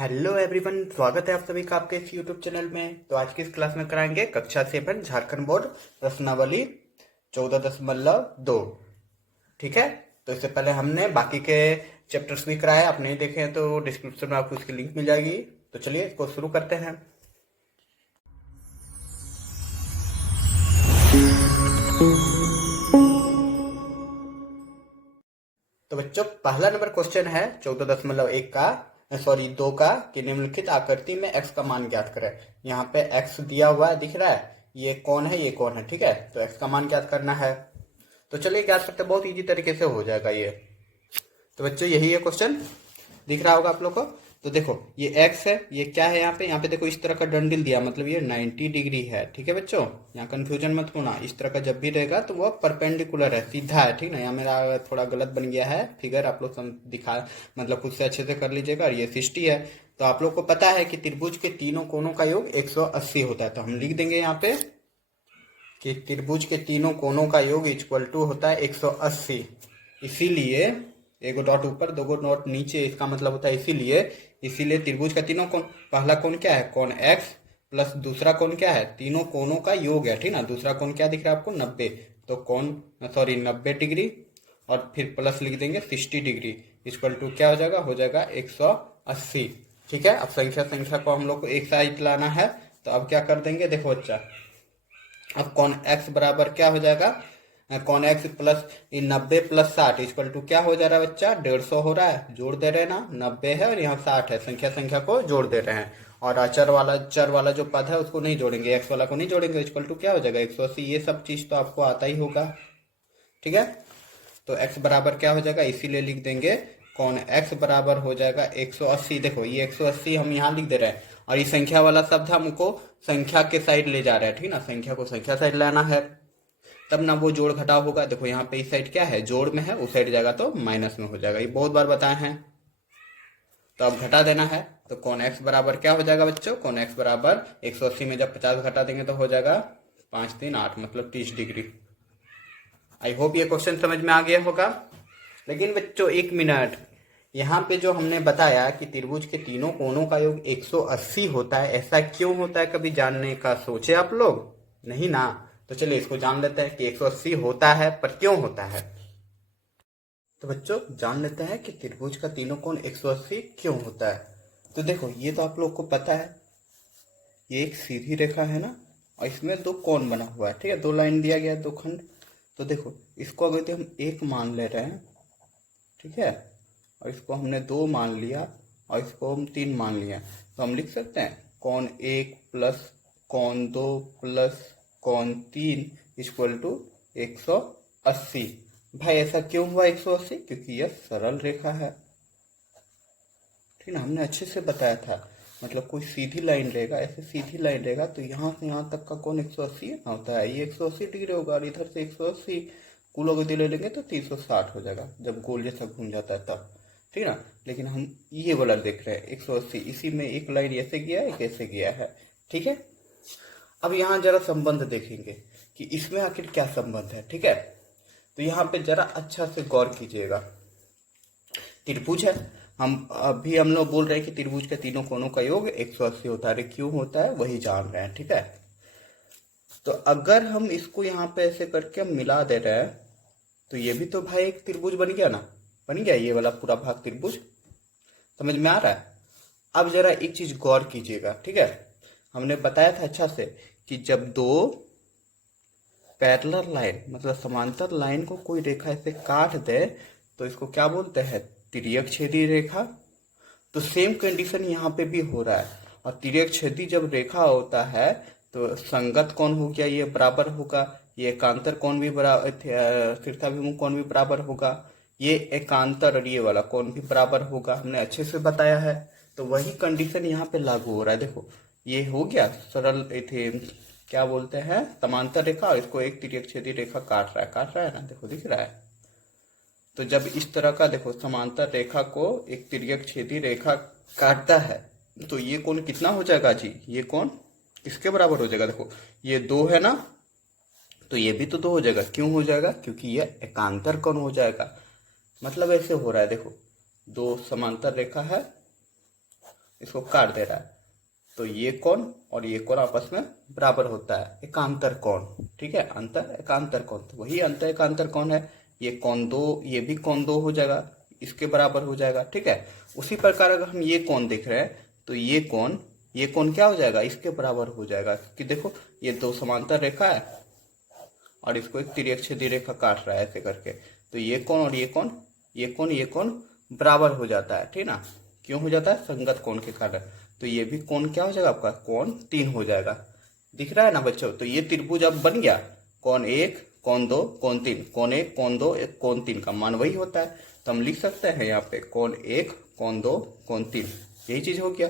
Hello everyone, स्वागत है आप सभी का आपके इस यूट्यूब चैनल में। तो आज की इस क्लास में कराएंगे कक्षा 7 झारखंड बोर्ड प्रश्नावली 14.2। ठीक है। तो इससे पहले हमने बाकी के चैप्टर्स भी कराए, आप नहीं देखे हैं तो डिस्क्रिप्शन में आपको इसकी लिंक मिल जाएगी। तो चलिए इसको शुरू करते हैं। तो बच्चों, पहला नंबर क्वेश्चन है 14.1 का, सॉरी 2 का, कि निम्नलिखित आकृति में x का मान ज्ञात करें। यहाँ पे x दिया हुआ है, दिख रहा है, ये कौन है, ये कौन है। ठीक है, तो x का मान ज्ञात करना है। तो चलिए ज्ञात करते हैं, बहुत इजी तरीके से हो जाएगा ये। तो बच्चों यही है क्वेश्चन, दिख रहा होगा आप लोग को। तो देखो ये x है, ये क्या है, यहाँ पे देखो इस तरह का डंडिल दिया, मतलब ये 90 डिग्री है। ठीक है बच्चों, यहाँ कंफ्यूजन मत होना। इस तरह का जब भी रहेगा तो वह परपेंडिकुलर है, सीधा है। ठीक ना, यहाँ मेरा थोड़ा गलत बन गया है फिगर, आप लोग दिखा मतलब खुद से अच्छे से कर लीजिएगा। और ये 60 है। तो आप लोग को पता है कि त्रिभुज के तीनों कोनों का योग 180 होता है। तो हम लिख देंगे यहाँ पे कि त्रिभुज के तीनों कोनों का योग इक्वल टू होता है 180। इसीलिए एक डॉट ऊपर, दो डॉट नीचे, इसका मतलब होता है इसीलिए त्रिभुज का तीनों कोण, पहला कोण क्या है, कोण x, प्लस दूसरा कोण क्या है, तीनों कोनों का योग है। ठीक ना, दूसरा कोण क्या दिख रहा है आपको, 90। तो कोण 90 डिग्री, और फिर प्लस लिख देंगे 60 डिग्री, इक्वल टू क्या हो जाएगा 180। ठीक है, अब संख्या को हम लोग को एक साइड लाना है। तो अब क्या कर देंगे, देखो बच्चा, अब कौन x बराबर क्या हो जाएगा, कौन x plus 90 plus 60 equal to क्या हो जा रहा है बच्चा, 150 हो रहा है। जोड़ दे रहे हैं ना, 90 है और यहाँ 60 है, संख्या को जोड़ दे रहे हैं। और चर वाला जो पद है उसको नहीं जोड़ेंगे, x वाला को नहीं जोड़ेंगे। इक्वल टू क्या हो जाएगा 180। ये सब चीज तो आपको आता ही होगा। ठीक है, तो x बराबर क्या हो जाएगा, इसीलिए लिख देंगे कौन x बराबर हो जाएगा 180। देखो ये 180 हम यहाँ लिख दे रहे हैं, और ये संख्या वाला शब्द हमको संख्या के साइड ले जा रहा है। ठीक ना, संख्या को संख्या साइड लाना है, तब ना वो जोड़ घटाव होगा। देखो यहाँ पे इस साइड क्या है, जोड़ में है, उस साइड जाएगा तो माइनस में हो जाएगा। ये बहुत बार बताए हैं। तो अब घटा देना है। तो कौन x बराबर क्या हो जाएगा बच्चों, कौन x बराबर 180 में जब 50 घटा देंगे तो हो जाएगा 5 3 8, मतलब 30 डिग्री। आई होप ये क्वेश्चन समझ में आ गया होगा। लेकिन बच्चों एक मिनट, यहाँ पे जो हमने बताया कि त्रिभुज के तीनों कोनों का योग 180 होता है, ऐसा क्यों होता है, कभी जानने का सोचे आप लोग? नहीं ना। तो चलिए इसको जान लेते हैं कि 180 होता है, पर क्यों होता है। तो बच्चों जान लेते हैं कि त्रिभुज का तीनों कोण 180 क्यों होता है। तो देखो ये तो आप लोग को पता है, ये एक सीधी रेखा है ना, और इसमें दो कोण बना हुआ है। ठीक है, दो लाइन दिया गया है, दो खंड। तो देखो इसको अगर हम एक मान ले रहे हैं, ठीक है, और इसको हमने 2 मान लिया, और इसको हम 3 मान लिया, तो हम लिख सकते हैं कौन 1 प्लस कौन 2 प्लस कौन 3 इक्वल टू 180। भाई ऐसा क्यों हुआ 180? क्योंकि यह सरल रेखा है। ठीक ना, हमने अच्छे से बताया था, मतलब कोई सीधी लाइन रहेगा, ऐसे सीधी लाइन रहेगा तो यहाँ से यहाँ तक का कोण 180 होता है। ये 180 डिग्री होगा, और इधर से 180 कुल अवधि ले लेंगे तो 360 हो जाएगा, जब गोल जैसा घूम जाता है तब। ठीक ना, लेकिन हम ये वाला देख रहे हैं 180, इसी में एक लाइन ऐसे गया है, एक ऐसे गया है। ठीक है, अब यहाँ जरा संबंध देखेंगे कि इसमें आखिर क्या संबंध है। ठीक है, तो यहाँ पे जरा अच्छा से गौर कीजिएगा। त्रिभुज है, हम लोग बोल रहे हैं कि त्रिभुज के तीनों कोनों का योग 180 होता है। अरे क्यों होता है वही जान रहे हैं। ठीक है, तो अगर हम इसको यहाँ पे ऐसे करके हम मिला दे रहे हैं, तो ये भी तो भाई एक त्रिभुज बन गया ना, बन गया ये वाला पूरा भाग त्रिभुज। समझ में आ रहा है? अब जरा एक चीज गौर कीजिएगा। ठीक है, हमने बताया था अच्छा से कि जब दो पैरेलल लाइन, मतलब समांतर लाइन को कोई रेखा ऐसे काट दे तो इसको क्या बोलते हैं, तिर्यक छेदी रेखा। तो सेम कंडीशन यहाँ पे भी हो रहा है। और तिर्यक छेदी जब रेखा होता है तो संगत कोण हो गया, ये बराबर होगा, ये एकांतर कोण भी बराबर, तीर्थाभिमुख कोण भी बराबर होगा, ये एकांतर और ये वाला कोण भी बराबर होगा। हमने अच्छे से बताया है। तो वही कंडीशन यहाँ पे लागू हो रहा है। देखो ये हो गया सरल, थे क्या बोलते हैं, समांतर रेखा, और इसको एक तिर्यक छेदी रेखा काट रहा है ना, देखो दिख रहा है। तो जब इस तरह का देखो समांतर रेखा को एक तिर्यक छेदी रेखा काटता है तो ये कोण कितना हो जाएगा जी, ये कोण किसके बराबर हो जाएगा, देखो ये 2 है ना, तो ये भी तो 2 हो जाएगा। क्यों हो जाएगा, क्योंकि ये एकांतर कोण हो जाएगा। मतलब ऐसे हो रहा है, देखो 2 समांतर रेखा है इसको काट दे रहा है, तो ये कोण और ये कोण आपस में बराबर होता है, एकांतर कोण। ठीक है, अंतर एकांतर कोण, तो वही अंतर एकांतर कोण है। ये कोण दो, ये भी कोण दो हो जाएगा, इसके बराबर हो जाएगा। ठीक है, उसी प्रकार अगर हम ये कोण देख रहे हैं तो ये कोण क्या हो जाएगा, इसके बराबर हो जाएगा। कि देखो ये दो समांतर रेखा है और इसको एक तिर्यक रेखा काट रहा है ऐसे करके, तो ये कोण और ये कोण बराबर हो जाता है। ठीक ना, क्यों हो जाता है, संगत कोण के कारण। तो ये भी कोण क्या हो जाएगा आपका, कोण 3 हो जाएगा। दिख रहा है ना बच्चों, तो ये त्रिभुज अब बन गया, कोण 1 कोण 2 कोण 3, कोण 1 कोण 2 कोण 3 का मान वही होता है। तो हम लिख सकते हैं यहाँ पे कोण 1 कोण 2 कोण 3, यही चीज हो गया।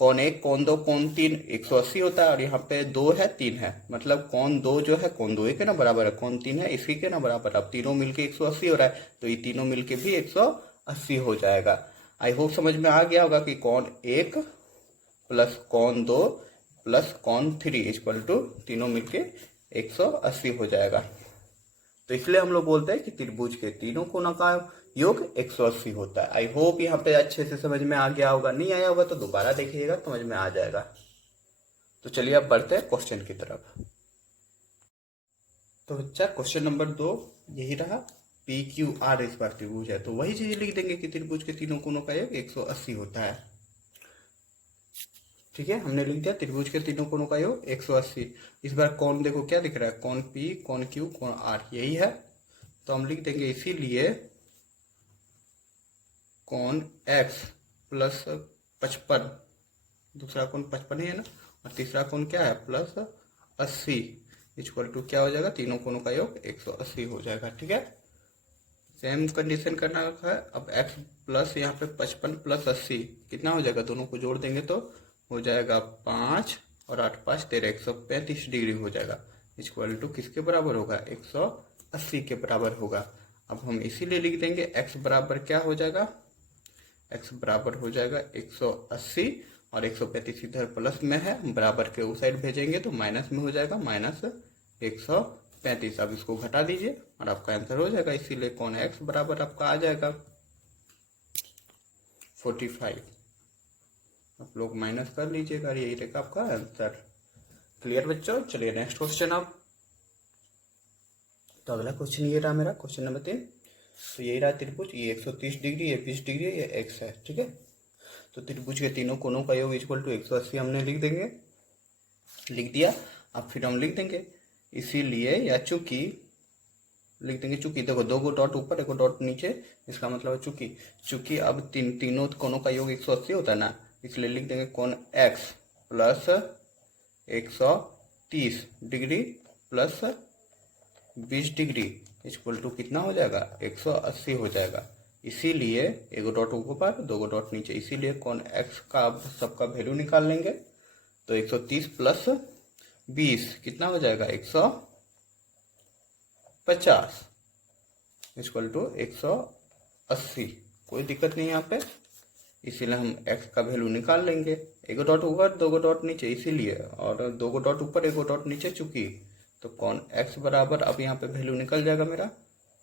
कोण 1 कोण 2 कोण 3 180 होता है, और यहाँ पे 2 है 3 है, मतलब कोण 2 जो है कोण 2 के ना बराबर है, कोण 3 है इसी के ना बराबर। अब तीनों मिलके 180 हो रहा है, तो ये तीनों मिलके भी 180 हो जाएगा। आई होप समझ में आ गया होगा कि कोण 1 प्लस कोण 2 प्लस कोण 3 इक्वल टू तीनों मिलके 180 हो जाएगा। तो इसलिए हम लोग बोलते हैं कि त्रिभुज के तीनों कोणों का योग 180 होता है। आई होप यहाँ पे अच्छे से समझ में आ गया होगा, नहीं आया होगा तो दोबारा देखिएगा, समझ में आ जाएगा। तो चलिए अब बढ़ते हैं क्वेश्चन की तरफ। तो बच्चा क्वेश्चन नंबर 2 यही रहा, पी क्यू आर इस बार त्रिभुज है, तो वही चीज लिख देंगे कि त्रिभुज के तीनों कोणों का योग 180 होता है। ठीक है, हमने लिख दिया त्रिभुज के तीनों कोणों का योग 180। इस बार कोण देखो क्या दिख रहा है, कोण पी कोण क्यू कोण आर यही है, तो हम लिख देंगे इसीलिए कोण x प्लस 55, दूसरा कोण 55 ही है ना, और तीसरा कोण क्या है प्लस 80 इक्वल टू क्या हो जाएगा, तीनों कोणों का योग 180 हो जाएगा। ठीक है, सेम कंडीशन करना रखा है। अब x प्लस यहाँ पे 55 प्लस 80 कितना हो जाएगा, दोनों को जोड़ देंगे तो हो जाएगा 5 और 8 5 13 135 डिग्री हो जाएगा, इक्वल टू किसके बराबर होगा, 180 के बराबर होगा। अब हम इसीलिए लिख देंगे x बराबर क्या हो जाएगा, x बराबर हो जाएगा 180 और 135 इधर प्लस में है, बराबर के उस साइड भेजेंगे तो माइनस में हो जाएगा, माइनस 135। अब इसको घटा दीजिए और आपका आंसर हो जाएगा। इसीलिए कोण x बराबर आपका आ जाएगा 45। आप लोग माइनस कर लीजिएगा, यही रहेगा आपका आंसर। क्लियर बच्चों, चलिए नेक्स्ट क्वेश्चन अब। तो अगला क्वेश्चन ये रहा मेरा, क्वेश्चन नंबर 3। तो यही रहा त्रिभुज, ये 130 डिग्री, ये 20 डिग्री, ये x है। ठीक है, तो त्रिभुज के तीनों कोणों का योग इक्वल टू 180 हमने लिख देंगे, लिख दिया। अब फिर हम लिख देंगे इसीलिए या चूंकि, लिख देंगे चूंकि, देखो दो डॉट ऊपर एक डॉट नीचे, इसका मतलब चूंकि अब तीनों कोणों का योग 180 होता है ना, इसलिए लिख देंगे कोण x plus 130 degree plus 20 degree equal to कितना हो जाएगा, 180 हो जाएगा। इसीलिए एक डॉट ऊपर दो डॉट नीचे, इसीलिए कोण x का सबका वैल्यू निकाल लेंगे, तो 130 प्लस 20 कितना हो जाएगा, 150 इक्वल टू 180। कोई दिक्कत नहीं यहाँ पे, इसीलिए हम x का वैल्यू निकाल लेंगे। एक डॉट ऊपर दो डॉट नीचे इसीलिए, और दो डॉट ऊपर एक डॉट नीचे चूंकि, तो कोण x बराबर, अब यहाँ पे वैल्यू निकल जाएगा मेरा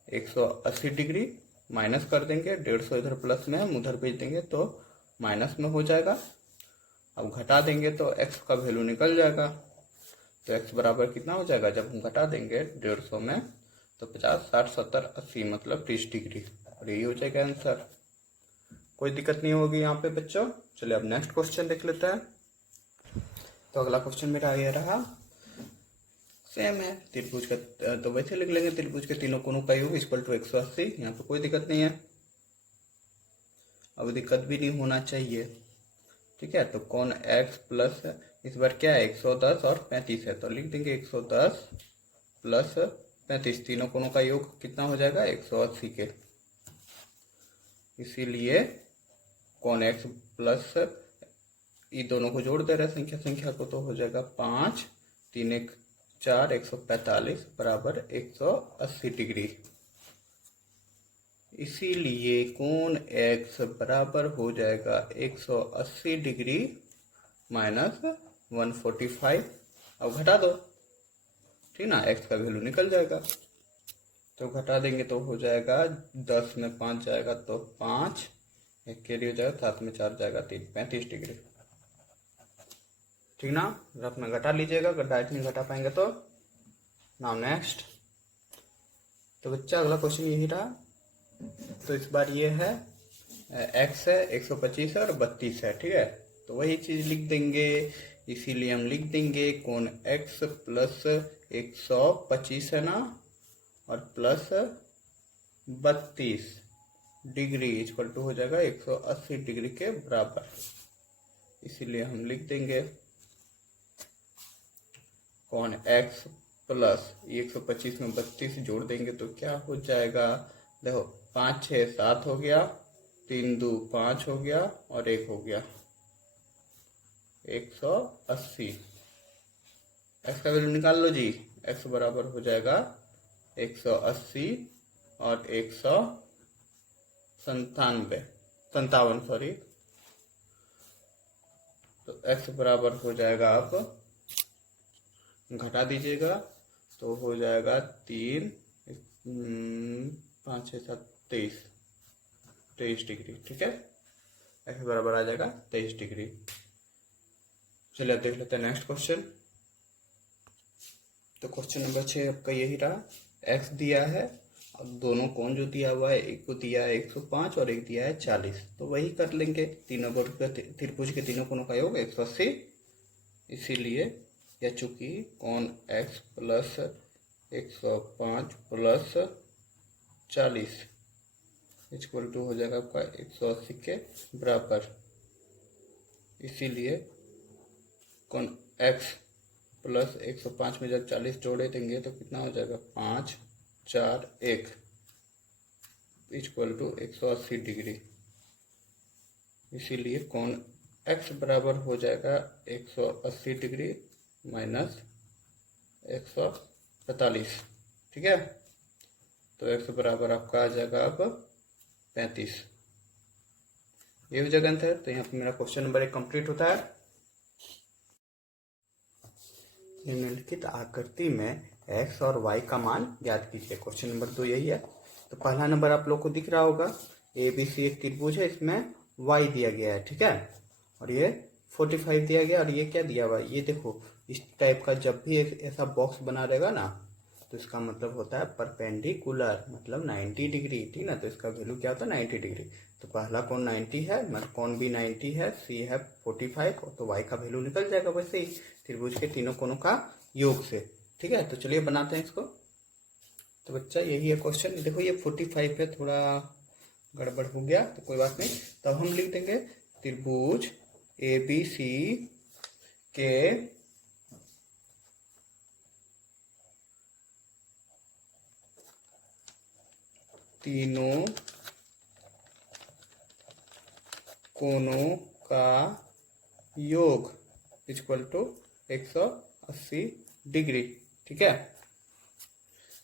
180 डिग्री, माइनस कर देंगे 150 इधर प्लस में, हम उधर भेज देंगे तो माइनस में हो जाएगा। अब घटा देंगे तो x का वैल्यू निकल जाएगा, तो x बराबर कितना हो जाएगा, जब हम घटा देंगे 150 में तो 50 60 70 80 मतलब 30 डिग्री, और यही हो जाएगा आंसर। कोई दिक्कत नहीं होगी यहाँ पे बच्चों। चलिए अब नेक्स्ट क्वेश्चन देख लेते हैं। तो अगला क्वेश्चन मेरा ये रहा, सेम है त्रिभुज का, तो वैसे लिख लेंगे त्रिभुज के तीनों कोणों का योग इक्वल टू 180। यहाँ पे कोई दिक्कत नहीं है, अब दिक्कत भी नहीं होना चाहिए। ठीक है, तो कोण x प्लस, इस बार क्या है 110 और 35 है, तो लिख देंगे 110 प्लस 35, तीनों कोणों का योग कितना हो जाएगा, 180 के। इसीलिए कोण x प्लस, ये दोनों को जोड़ दे रहे संख्या को, तो हो जाएगा 5 3 1 4 145 बराबर 180 डिग्री। इसीलिए कोण x बराबर हो जाएगा 180 डिग्री माइनस 145। अब घटा दो, ठीक ना, x का वैल्यू निकल जाएगा, तो घटा देंगे तो हो जाएगा 10 में 5 जाएगा तो 5 एक कैरी हो जाएगा, साथ में 4 जाएगा 3, 35 डिग्री। ठीक ना, रफ में घटा लीजिएगा, अगर डायरेक्ट नहीं घटा पाएंगे तो। Now next. तो बच्चा अगला क्वेश्चन यही रहा। तो इस बार ये है x है 125 है और 32 है, ठीक है। तो वही चीज लिख देंगे, इसीलिए हम लिख देंगे कोण x प्लस 125 है ना, और प्लस 32 डिग्री इक्वल टू हो जाएगा 180 डिग्री के बराबर। इसीलिए हम लिख देंगे कोण x प्लस 125 में 32 जोड़ देंगे तो क्या हो जाएगा, देखो 5 6 7 हो गया, 3 2 5 हो गया और 1 हो गया 180। x का वैल्यू निकाल लो जी, x बराबर हो जाएगा 180 और 157 सॉरी। तो x बराबर हो जाएगा, आप घटा दीजिएगा तो हो जाएगा 3 5 6 7 23 डिग्री, ठीक है। x बराबर आ जाएगा 23 डिग्री। चलिए देख लेते हैं नेक्स्ट क्वेश्चन। तो क्वेश्चन नंबर 6 आपका यही रहा। x दिया है और दोनों कोण जो दिया हुआ है, एक को दिया है 105 और एक दिया है 40। तो वही कर लेंगे, तीनों त्रिभुज के तीनों कोणों का योग 180। इसीलिए या चूंकि कोण x plus 105 plus 40 equal to हो जाएगा आपका 180 के बराबर। इसीलिए कोण x प्लस 105 में जब 40 जोड़े देंगे तो कितना हो जाएगा, 5 4 1 इक्वल टू 180 डिग्री। इसीलिए कोण x बराबर हो जाएगा 180 डिग्री माइनस 145, ठीक है। तो x बराबर आपका आ जाएगा अब 35। ये हो जाएगा आंसर। तो यहाँ पे मेरा क्वेश्चन नंबर 1 कंप्लीट होता है। निम्नलिखित आकृति में x और y का मान ज्ञात कीजिए। क्वेश्चन नंबर 2 यही है। तो पहला नंबर आप लोग को दिख रहा होगा, ABC एक त्रिभुज है, इसमें y दिया गया है, ठीक है। और ये 45 दिया गया और ये क्या दिया हुआ है, ये देखो इस टाइप का जब भी ऐसा बॉक्स बना रहेगा ना, तो इसका मतलब होता है परपेंडिकुलर, मतलब 90 डिग्री, ठीक ना। तो इसका वैल्यू क्या होता है, 90 डिग्री। तो पहला कोण 90 है, मतलब कोण भी 90 है, सी है 45, तो y का वैल्यू निकल जाएगा वैसे ही त्रिभुज के तीनों कोणों का योग से, ठीक है। तो चलिए बनाते हैं इसको। तो बच्चा यही है क्वेश्चन। देखो ये 45 है, थोड़ा गड़बड़ हो गया तो कोई बात नहीं, तब हम लिख देंगे त्रिभुज ABC के तीनों कोणों का योग इक्वल टू 180 डिग्री, ठीक है।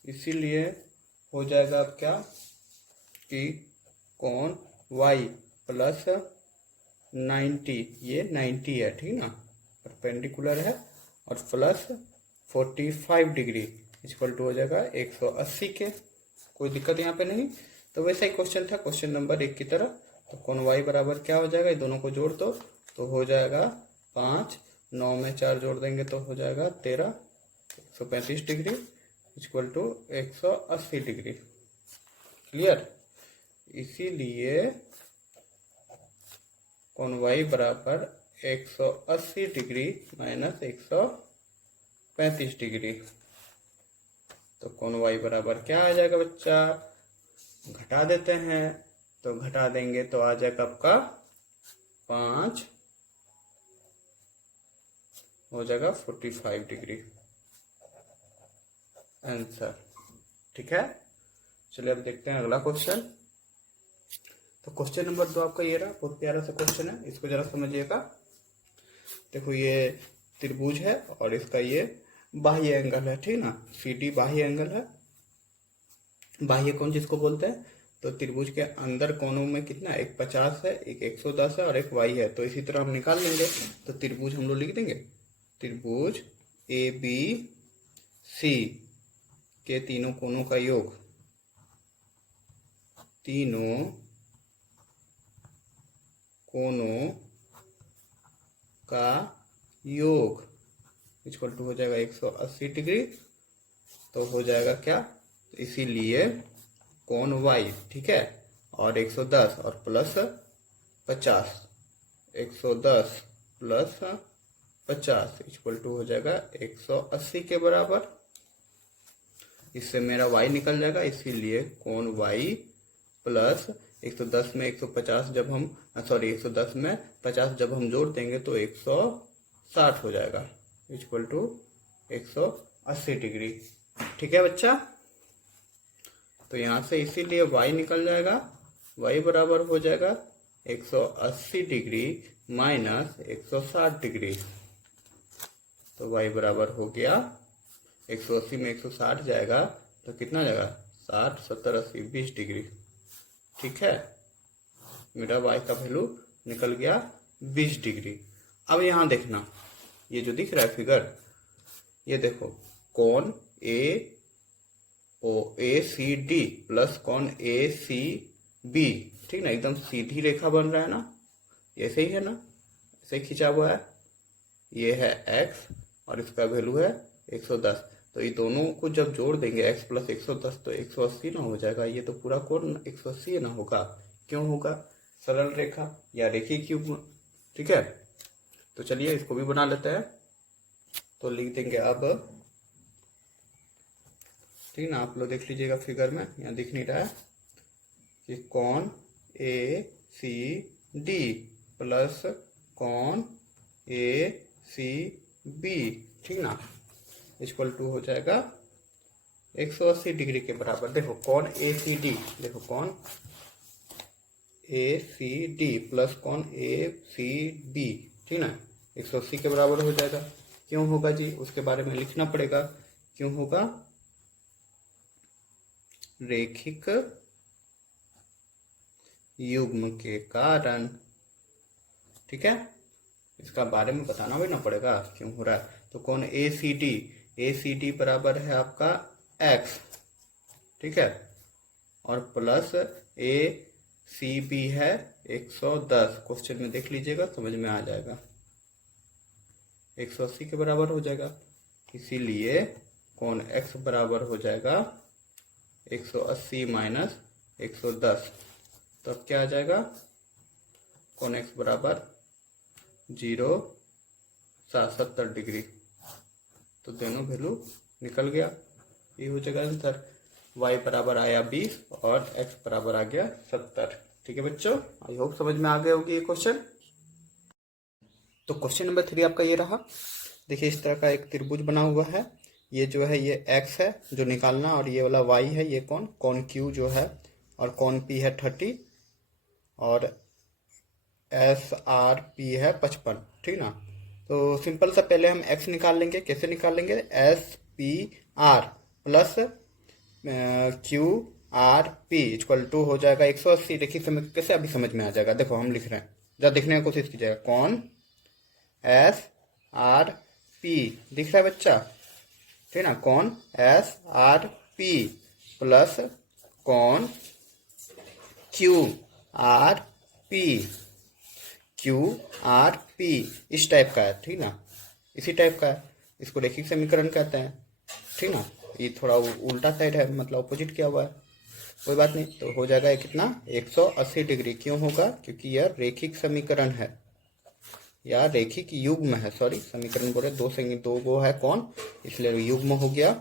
इसीलिए हो जाएगा अब क्या कि कोण y प्लस 90, ये 90 है, ठीक ना, परपेंडिकुलर है, और प्लस 45 डिग्री इक्वल टू हो जाएगा 180 के। कोई दिक्कत यहाँ पे नहीं। तो वैसा ही क्वेश्चन था क्वेश्चन नंबर 1 की तरह। तो कोण y बराबर क्या हो जाएगा, ये दोनों को जोड़ दो तो हो जाएगा 5, 9 में 4 जोड़ देंगे तो हो जाएगा 13, 135 degree equal to 180 degree. Clear. इसीलिए कोण y बराबर 180 डिग्री माइनस 135 डिग्री। तो कोण y बराबर क्या आ जाएगा बच्चा, घटा देते हैं। तो घटा देंगे तो आ जाएगा आपका 5 हो जाएगा 45 डिग्री आंसर, ठीक है। चलिए अब देखते हैं अगला क्वेश्चन। तो क्वेश्चन नंबर 2 आपका ये रहा, बहुत प्यारा सा क्वेश्चन है, इसको जरा समझिएगा। देखो ये त्रिभुज है और इसका ये बाह्य एंगल है, ठीक ना, CD बाह्य एंगल है। बाह्य कोण जिसको बोलते हैं। तो त्रिभुज के अंदर कोणों में कितना, एक 50 है, एक 110 है और एक y है। तो इसी तरह हम निकाल लेंगे। तो त्रिभुज हम लोग लिख देंगे, त्रिभुज ABC के तीनों कोणों का योग, तीनों कोनों का योग इक्वल टू हो जाएगा 180 डिग्री। तो हो जाएगा क्या, तो इसीलिए कोण वाई, ठीक है, और 110 और प्लस 50, 110 प्लस 50 इक्वल टू हो जाएगा 180 के बराबर। इससे मेरा y निकल जाएगा, इसीलिए कोण y प्लस 110 में 150 जब हम 110 में 50 जब हम जोड़ देंगे तो 160 हो जाएगा इक्वल टू 180 डिग्री। ठीक है बच्चा, तो यहाँ से इसीलिए y निकल जाएगा, y बराबर हो जाएगा 180 डिग्री माइनस 160 डिग्री। तो y बराबर हो गया 180 में 160 जाएगा तो कितना जाएगा, 60 70 80 20 डिग्री। ठीक है, मेरा y का वैल्यू निकल गया 20 डिग्री। अब यहाँ देखना, ये जो दिख रहा है फिगर, ये देखो कोण ए सी डी प्लस कोण ए सी बी, ठीक ना, एकदम सीधी रेखा बन रहा है ना, ऐसे ही है ना, ऐसे खींचा हुआ है। ये है x और इसका वैल्यू है 110। तो ये दोनों को जब जोड़ देंगे x प्लस 110 तो 180 ना हो जाएगा। ये तो पूरा कोण 180 ना होगा, क्यों होगा, सरल रेखा या रेखीय युग्म। ठीक है, तो चलिए इसको भी बना लेते हैं। तो लिख देंगे अब, ठीक ना, आप लोग देख लीजिएगा फिगर में, यहाँ दिख नहीं रहा है कि कोण ए सी डी प्लस कोण ए सी बी, ठीक ना, इक्वल टू हो जाएगा 180 डिग्री के बराबर। देखो कोण ए सी डी, देखो कोण ए सी डी प्लस कोण ए सी बी, ठीक ना, 180 के बराबर हो जाएगा। क्यों होगा जी, उसके बारे में लिखना पड़ेगा। क्यों होगा, रेखिक युग्म के कारण। ठीक है, इसका बारे में बताना भी ना पड़ेगा क्यों हो रहा है। तो कोण ए सी डी बराबर है आपका x, ठीक है, और प्लस ए सी बी है 110। क्वेश्चन में देख लीजिएगा, समझ में आ जाएगा, 180 के बराबर हो जाएगा। इसीलिए कोण x बराबर हो जाएगा 180 माइनस 110। तो अब क्या आ जाएगा, कोण x बराबर 70 डिग्री। तो दोनों वैल्यू निकल गया, ये हो जाएगा आंसर। y बराबर आया 20 और x बराबर आ गया 70। ठीक है बच्चों, आई होप समझ में आ गए होगी ये क्वेश्चन। तो क्वेश्चन नंबर 3 आपका ये रहा। देखिए इस तरह का एक त्रिभुज बना हुआ है, ये जो है ये x है जो निकालना, और ये वाला y है, ये कोण q जो है, और कोण p है 30 और SRP है 55। ठीक ना, तो सिंपल सा पहले हम x निकाल लेंगे। कैसे निकाल लेंगे, SPR plus QRP equal to हो जाएगा 180। देखिए कैसे अभी समझ में आ जाएगा। देखो हम लिख रहे हैं, जब देखने की कोशिश कीजिएगा, कोण SRP दिख रहा है बच्चा, ठीक ना, कोण SRP प्लस कोण QRP इस टाइप का है, ठीक ना, इसी टाइप का है, इसको रेखिक समीकरण कहते हैं। ठीक ना, ये थोड़ा उल्टा साइड है, मतलब अपोजिट किया हुआ है, कोई बात नहीं। तो हो जाएगा ये कितना, 180 डिग्री। क्यों होगा, क्योंकि यह रेखिक समीकरण है या रेखिक युग्म है, सॉरी समीकरण बोले, दो गो है कोण, इसलिए युग्म हो गया।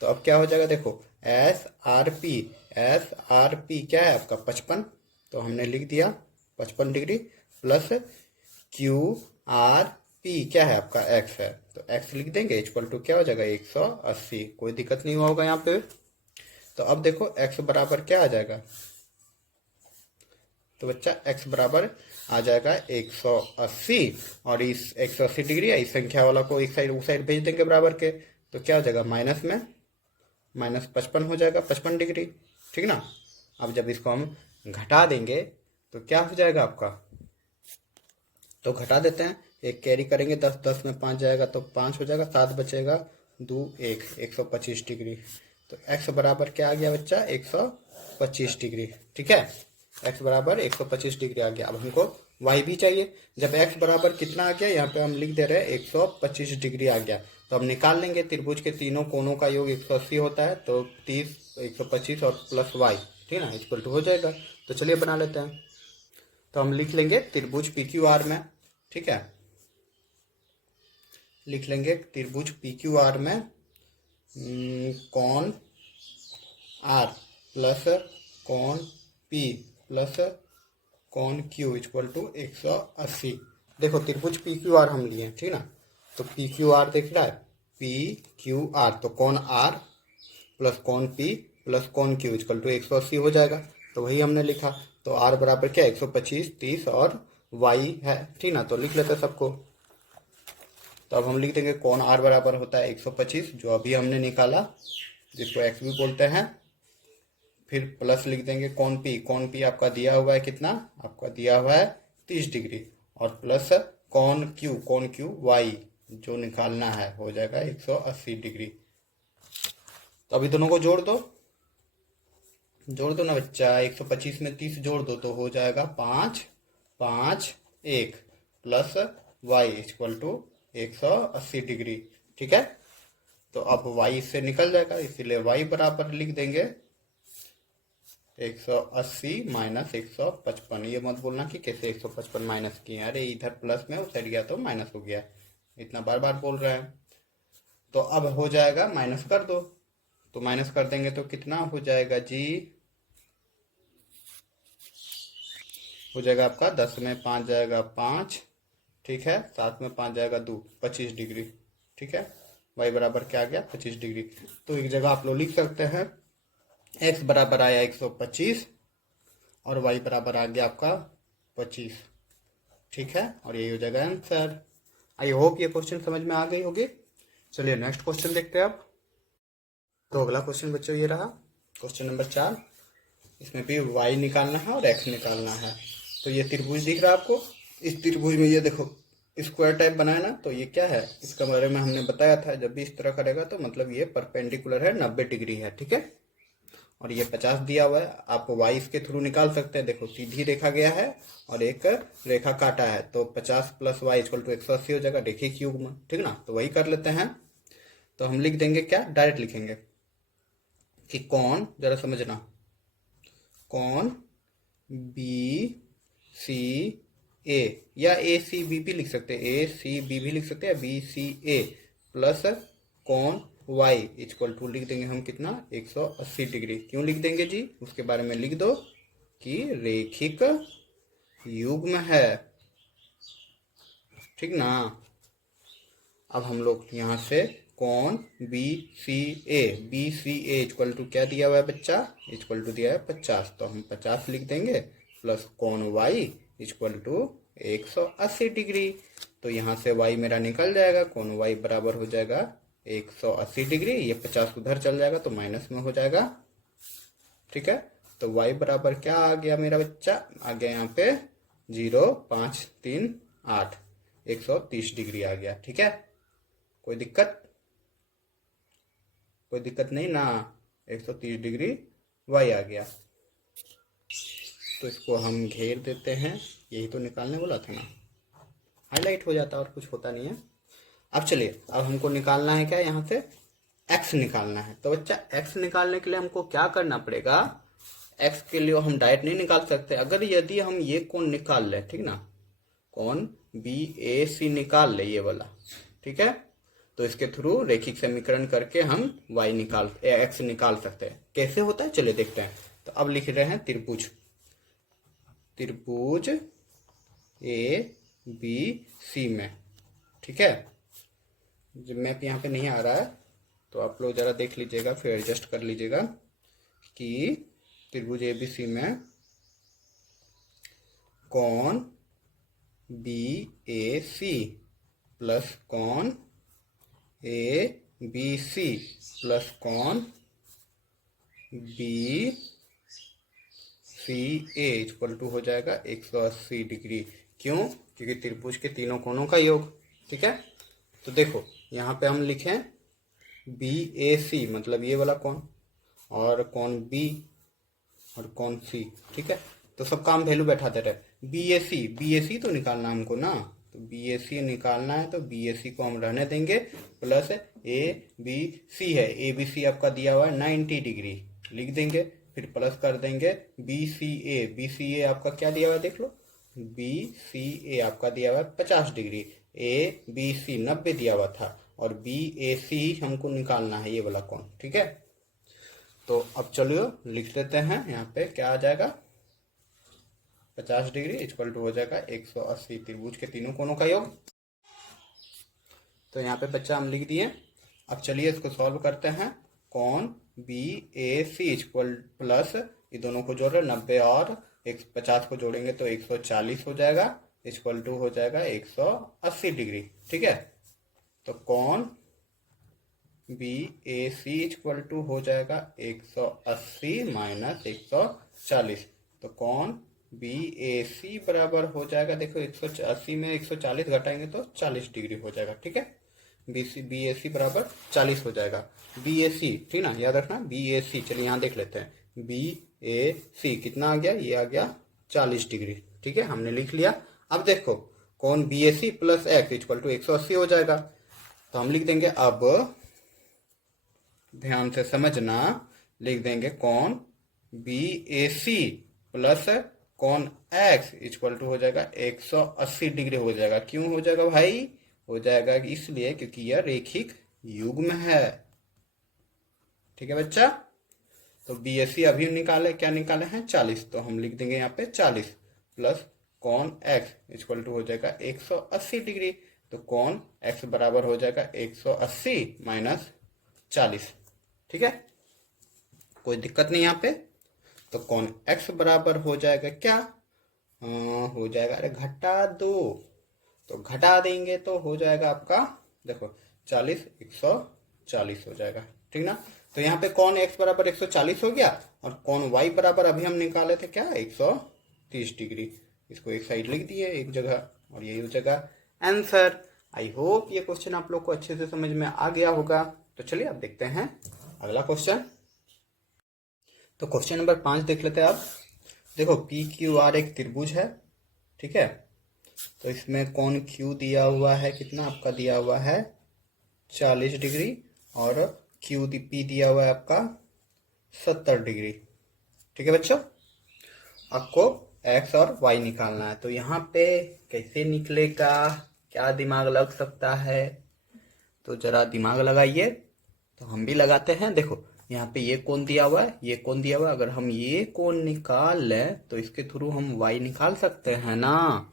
तो अब क्या हो जाएगा, देखो SRP क्या है आपका 55, तो हमने लिख दिया 55 डिग्री, प्लस QRP क्या है आपका x है, तो x लिख देंगे, इक्वल टू क्या हो जाएगा 180। कोई दिक्कत नहीं होगा यहाँ पे। तो अब देखो x बराबर क्या आ जाएगा, तो बच्चा x बराबर आ जाएगा 180, और इस 180 डिग्री है, इस संख्या वाला को एक साइड उस साइड भेज देंगे बराबर के, तो क्या हो जाएगा, माइनस में माइनस 55 हो जाएगा, 55 डिग्री। ठीक ना, अब जब इसको हम घटा देंगे तो क्या हो जाएगा आपका, तो घटा देते हैं, एक कैरी करेंगे, 10 में 5 जाएगा तो 5 हो जाएगा, 7 बचेगा, 2 1 125 डिग्री। तो x बराबर क्या आ गया बच्चा, 125 डिग्री। ठीक है, x बराबर 125 डिग्री आ गया। अब हमको y भी चाहिए। जब x बराबर कितना आ गया, यहाँ पे हम लिख दे रहे हैं 125 डिग्री आ गया। तो हम निकाल लेंगे, त्रिभुज के तीनों कोनों का योग 180 होता है, तो 30 125 और प्लस y, ठीक है ना, इक्वल टू हो जाएगा। तो चलिए बना लेते हैं। तो हम लिख लेंगे त्रिभुज पी क्यू आर में, ठीक है, लिख लेंगे त्रिभुज पी क्यू आर में कॉन आर प्लस कॉन पी प्लस कॉन क्यू इक्वल टू 180। देखो त्रिभुज पी क्यू आर हम लिए, ठीक ना, तो पी क्यू आर दिख रहा है, पी क्यू आर, तो कॉन आर प्लस कॉन पी प्लस कॉन क्यू इक्वल टू 180 हो जाएगा। तो वही हमने लिखा। तो आर बराबर क्या, 125, 30 और वाई है, ठीक ना। तो लिख लेते हैं सबको। तो अब हम लिख देंगे कॉन आर बराबर होता है 125, जो अभी हमने निकाला, जिसको एक्स भी बोलते हैं। फिर प्लस लिख देंगे कॉन पी आपका दिया हुआ है कितना, आपका दिया हुआ है 30 डिग्री, और प्लस कॉन क्यू वाई जो निकालना है हो जाएगा 180 डिग्री। तो अभी दोनों को जोड़ दो ना बच्चा, 125 में 30 जोड़ दो तो हो जाएगा 5 5 1 plus Y equal to 180 degree, ठीक है। तो अब y इससे निकल जाएगा, इसीलिए y बराबर लिख देंगे 180 माइनस 155। ये मत बोलना कि कैसे 155 माइनस किए, अरे इधर प्लस में उतर गया तो माइनस हो गया, इतना बार बार बोल रहे हैं। तो अब हो जाएगा, माइनस कर दो, तो माइनस कर देंगे तो कितना हो जाएगा जी, हो जाएगा आपका 10 में 5 जाएगा 5, ठीक है, 7 में 5 जाएगा 2, 25 डिग्री, ठीक है। y बराबर क्या आ गया, 25 डिग्री। तो एक जगह आप लोग लिख सकते हैं x बराबर आया 125 और y बराबर आ गया आपका 25, ठीक है, और यही हो जाएगा आंसर। आई होप ये क्वेश्चन समझ में आ गई होगी। चलिए नेक्स्ट क्वेश्चन देखते हैं अब। तो अगला क्वेश्चन बच्चों ये रहा, क्वेश्चन नंबर 4। इसमें भी y निकालना है और x निकालना है। तो ये त्रिभुज दिख रहा है आपको, इस त्रिभुज में ये देखो स्क्वायर टाइप बनाया ना, तो ये क्या है, इसके बारे में हमने बताया था, जब भी इस तरह करेगा तो मतलब ये परपेंडिकुलर है, 90 डिग्री है, ठीक है। और ये 50 दिया हुआ है, आप y इसके थ्रू निकाल सकते हैं। देखो सीधी रेखा गया है और एक रेखा काटा है, तो 50 प्लस वाई इक्वल टू 180 हो जाएगा, देखिए क्यूब में, ठीक ना। तो वही कर लेते हैं। तो हम लिख देंगे क्या, डायरेक्ट लिखेंगे कि कौन, जरा समझना, कौन बी सी ए, या ए सी बी भी लिख सकते हैं, ए सी बी भी लिख सकते हैं, बी सी ए प्लस कौन y इक्वल टू लिख देंगे हम कितना, 180 डिग्री। क्यों लिख देंगे जी, उसके बारे में लिख दो कि रेखिक युग्म है, ठीक ना। अब हम लोग यहाँ से कौन B C A equal to क्या दिया हुआ है बच्चा, इक्वल टू दिया है 50, तो हम 50 लिख देंगे प्लस कौन y इक्वल टू 180 डिग्री। तो यहाँ से y मेरा निकल जाएगा, कौन y बराबर हो जाएगा 180 डिग्री, ये 50 उधर चल जाएगा तो माइनस में हो जाएगा, ठीक है। तो y बराबर क्या आ गया मेरा बच्चा, आ गया यहाँ पे 0 5 3 8, 130 डिग्री आ गया, ठीक है। कोई दिक्कत, कोई दिक्कत नहीं ना, 130 डिग्री y आ गया। तो इसको हम घेर देते हैं, यही तो निकालने बोला था ना, हाईलाइट हो जाता और कुछ होता नहीं है। अब चलिए, अब हमको निकालना है क्या, यहाँ से x निकालना है। तो बच्चा x निकालने के लिए हमको क्या करना पड़ेगा, x के लिए हम डायरेक्ट नहीं निकाल सकते। अगर यदि हम ये कोण निकाल ले, ठीक ना, कोण BAC निकाल ले ये वाला, ठीक है, तो इसके थ्रू रैखिक समीकरण करके हम x निकाल सकते हैं। कैसे होता है चलिए देखते हैं। तो अब लिख रहे हैं त्रिभुज ABC में, ठीक है। जब मैप यहाँ पे नहीं आ रहा है तो आप लोग जरा देख लीजिएगा, फिर एडजस्ट कर लीजिएगा कि त्रिभुज ABC में कौन BAC प्लस कौन ABC प्लस कौन BCA इक्वल टू हो जाएगा 180 डिग्री। क्यों, क्योंकि त्रिभुज के तीनों कोणों का योग, ठीक है। तो देखो यहाँ पे हम लिखें BAC मतलब ये वाला कोण, और कौन B और कौन C, ठीक है। तो सब काम वैल्यू बैठा दे रहे। बी ए सी तो निकालना हमको ना, तो बी ए सी निकालना है, तो बी ए सी को हम रहने देंगे, प्लस ए बी सी है, ए बी सी आपका दिया हुआ है 90 डिग्री, लिख देंगे, फिर प्लस कर देंगे बी सी ए आपका क्या दिया हुआ है देख लो, बी सी ए आपका दिया हुआ है 50 डिग्री, ए बी सी 90 दिया हुआ था, और बी ए सी हमको निकालना है ये वाला कोण, ठीक है। तो अब चलिए लिख देते हैं, यहाँ पे क्या आ जाएगा 50 डिग्री इक्वल टू हो जाएगा 180 त्रिभुज के तीनों कोणों का योग। तो यहाँ पे बच्चा हम लिख दिए। अब चलिए इसको सॉल्व करते हैं। कोण B A C equal plus ये दोनों को जोड़ रहे 90 और 50 को जोड़ेंगे तो 140 हो जाएगा, इक्वल टू हो जाएगा 180 डिग्री, ठीक है। तो कोण B A C equal to हो जाएगा 180 माइनस 140, तो कोण बी ए सी बराबर हो जाएगा, देखो 180 में 140 घटाएंगे तो 40 डिग्री हो जाएगा, ठीक है। बी ए सी बराबर 40 हो जाएगा, बी ए सी, ठीक ना, याद रखना बी ए सी। चलिए यहाँ देख लेते हैं, बी ए सी कितना आ गया, ये आ गया 40 डिग्री, ठीक है, हमने लिख लिया। अब देखो कोण B A C plus X equal to 180 हो जाएगा, तो हम लिख देंगे, अब ध्यान से समझना, लिख देंगे कोण बी ए सी प्लस कोण एक्स इक्वल टू हो जाएगा 180 डिग्री हो जाएगा। क्यों हो जाएगा भाई, हो जाएगा इसलिए क्योंकि यह रेखिक युग्म है, ठीक है बच्चा। तो बी ए सी अभी निकाले, क्या निकाले हैं 40, तो हम लिख देंगे यहाँ पे 40 प्लस कोण एक्स इक्वल टू हो जाएगा 180 डिग्री, तो कोण एक्स बराबर हो जाएगा 180 माइनस 40, ठीक है, कोई दिक्कत नहीं यहाँ पे। तो कोण x बराबर हो जाएगा क्या, हो जाएगा, अरे घटा दो, तो घटा देंगे तो हो जाएगा आपका, देखो 40 140 हो जाएगा, ठीक ना। तो यहाँ पे कोण x बराबर 140 हो गया, और कोण y बराबर अभी हम निकाले थे क्या 130 डिग्री, इसको एक साइड लिख दिए एक जगह, और यही हो जाएगा आंसर। आई होप ये क्वेश्चन आप लोग को अच्छे से समझ में आ गया होगा। तो चलिए अब देखते हैं अगला क्वेश्चन। तो क्वेश्चन नंबर 5 देख लेते हैं आप। देखो पी क्यू आर एक त्रिभुज है, ठीक है, तो इसमें कोण क्यू दिया हुआ है, कितना आपका दिया हुआ है 40 डिग्री, और क्यू पी दिया हुआ है आपका 70 डिग्री, ठीक है बच्चों। आपको एक्स और वाई निकालना है, तो यहाँ पे कैसे निकलेगा, क्या दिमाग लग सकता है, तो जरा दिमाग लगाइए। तो हम भी लगाते हैं। देखो यहाँ पे ये कोण दिया हुआ है, ये कोण दिया हुआ है, अगर हम ये कोण निकाल लें तो इसके थ्रू हम y निकाल सकते हैं ना।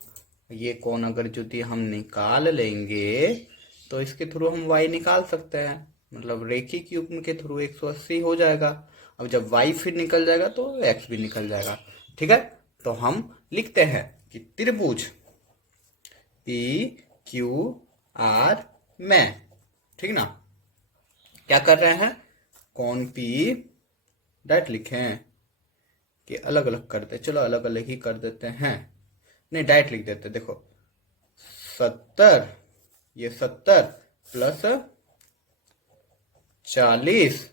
ये कोण अगर यदि हम निकाल लेंगे तो इसके थ्रू हम y निकाल सकते हैं, मतलब रेखिक युग्म के थ्रू 180 हो जाएगा। अब जब y फिर निकल जाएगा तो x भी निकल जाएगा, ठीक है। तो हम लिखते हैं कि त्रिभुज पी क्यू आर में, ठीक ना, क्या कर रहे हैं, कोण P डायरेक्ट लिखें कि अलग अलग करते, चलो अलग अलग ही कर देते हैं, नहीं डायरेक्ट लिख देते। देखो 70, ये 70 प्लस 40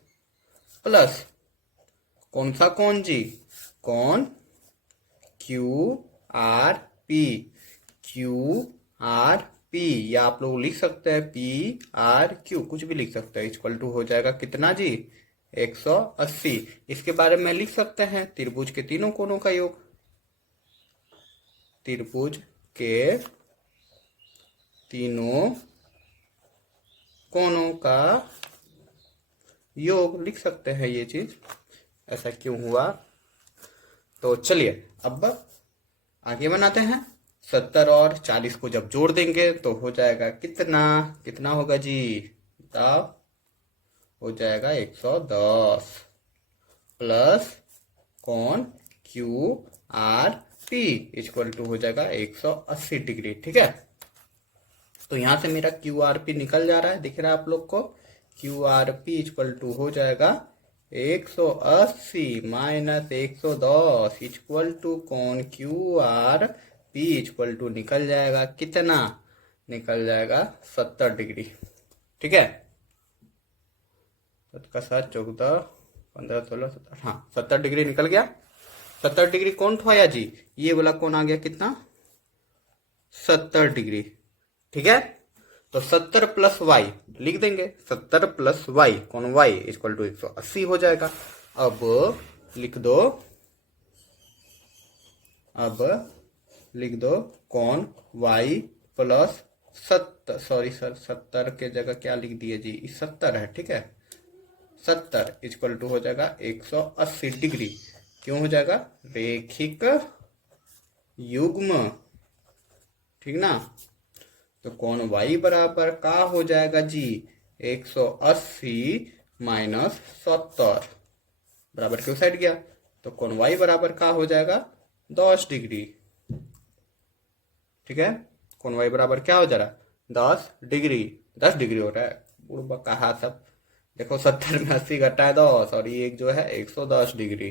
प्लस कौन सा कोण जी, कोण Q R P, Q R P, या आप लोग लिख सकते हैं पी आर क्यू, कुछ भी लिख सकते हैं, इक्वल टू हो जाएगा कितना जी 180। इसके बारे में लिख सकते हैं त्रिभुज के तीनों कोणों का योग, त्रिभुज के तीनों कोणों का योग लिख सकते हैं, ये चीज ऐसा क्यों हुआ। तो चलिए अब आगे बनाते हैं। 70 और 40 को जब जोड़ देंगे तो हो जाएगा कितना, कितना होगा जी बताओ, हो जाएगा 110 प्लस कोण Q R P equal to हो जाएगा 180 डिग्री, ठीक है। तो यहां से मेरा क्यू आर पी निकल जा रहा है, दिख रहा है आप लोग को, Q R P equal to हो जाएगा 180 माइनस 110 इक्वल टू कोण Q R P equal to निकल जाएगा कितना, निकल जाएगा 70 डिग्री, ठीक है। 7 का 7 14 15 16 17, हाँ 70 डिग्री निकल गया। 70 डिग्री कौन ठोया जी? ये वाला कौन आ गया कितना? 70 डिग्री। ठीक है, तो 70 प्लस वाई लिख देंगे। 70 प्लस वाई कौन वाई इक्वल टू 180 हो जाएगा। अब लिख दो, अब लिख दो कौन वाई प्लस 70, सॉरी सर 70 के जगह क्या लिख दिए जी? 70 है, ठीक है। 70 इक्वल टू हो जाएगा 180 डिग्री। क्यों हो जाएगा? रेखिक युग्म, ठीक ना। तो कौन y बराबर का हो जाएगा जी? 180 माइनस 70 बराबर क्यों साइड गया? तो कौन y बराबर का हो जाएगा? 10 डिग्री। ठीक है, कौन y बराबर क्या हो जा रहा है? 10 डिग्री। 10 डिग्री हो रहा है, बुढ़बा कहा सब। देखो 70 में 80 घटा है 10 और ये जो है 110 डिग्री।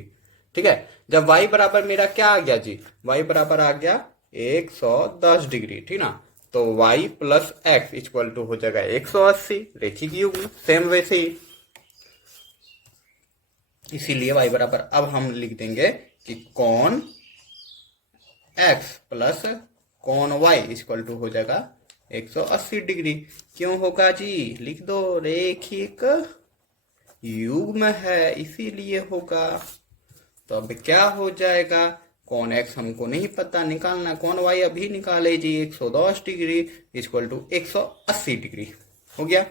ठीक है, जब y बराबर मेरा क्या आ गया जी? y बराबर आ गया 110 डिग्री, ठीक ना। तो y plus X equal to हो जाएगा 180, रेखिक युग्म सेम वैसे ही। इसीलिए y बराबर अब हम लिख देंगे कि कौन x प्लस कौन y इक्वल टू हो जाएगा 180 डिग्री। क्यों होगा जी? लिख दो, रेखिक युग्म है इसीलिए होगा। तो अब क्या हो जाएगा? कौन x हमको नहीं पता, निकालना। कौन y अभी निकाले जी? 110 डिग्री इक्वल टू 180 डिग्री हो गया।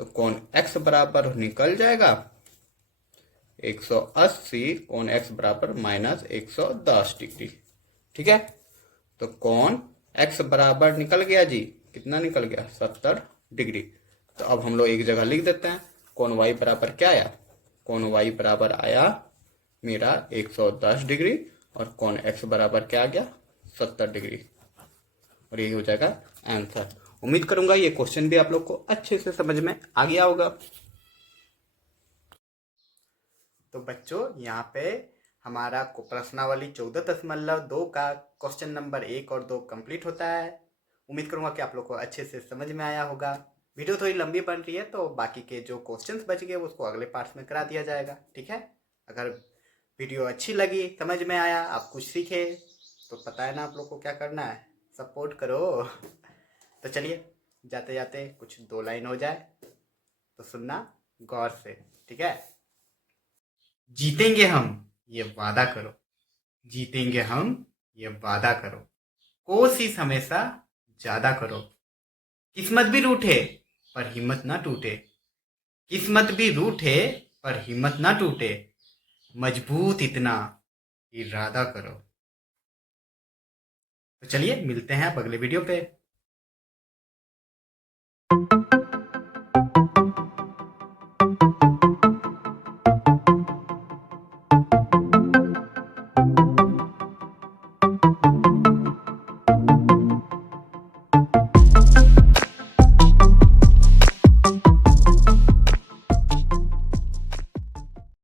तो कौन x बराबर निकल जाएगा 180, कौन x बराबर माइनस 110 डिग्री। ठीक है, तो कौन x बराबर निकल गया जी? कितना निकल गया? 70 डिग्री। तो अब हम लोग एक जगह लिख देते हैं, कौन y बराबर क्या आया? कौन y बराबर आया मेरा 110 डिग्री और कौन x बराबर क्या आ गया? 70 डिग्री। और ये हो जाएगा आंसर। उम्मीद करूंगा ये क्वेश्चन भी आप लोग को अच्छे से समझ में आ गया होगा। तो बच्चों यहाँ पे हमारा प्रश्नावली 14.2 का क्वेश्चन नंबर 1 और 2 कंप्लीट होता है। उम्मीद करूंगा कि आप लोग को अच्छे से समझ में आया होगा। वीडियो थोड़ी लंबी बन रही है तो बाकी के जो क्वेश्चंस बच गए उसको अगले पार्ट्स में करा दिया जाएगा। ठीक है, अगर वीडियो अच्छी लगी, समझ में आया, आप कुछ सीखे, तो पता है ना आप लोग को क्या करना है, सपोर्ट करो। तो चलिए जाते जाते कुछ 2 लाइन हो जाए तो सुनना गौर से, ठीक है। जीतेंगे हम ये वादा करो, जीतेंगे हम ये वादा करो, कोशिश हमेशा ज्यादा करो। किस्मत भी रूठे पर हिम्मत ना टूटे, किस्मत भी रूठे पर हिम्मत ना टूटे, मजबूत इतना इरादा करो। तो चलिए मिलते हैं अब अगले वीडियो पे।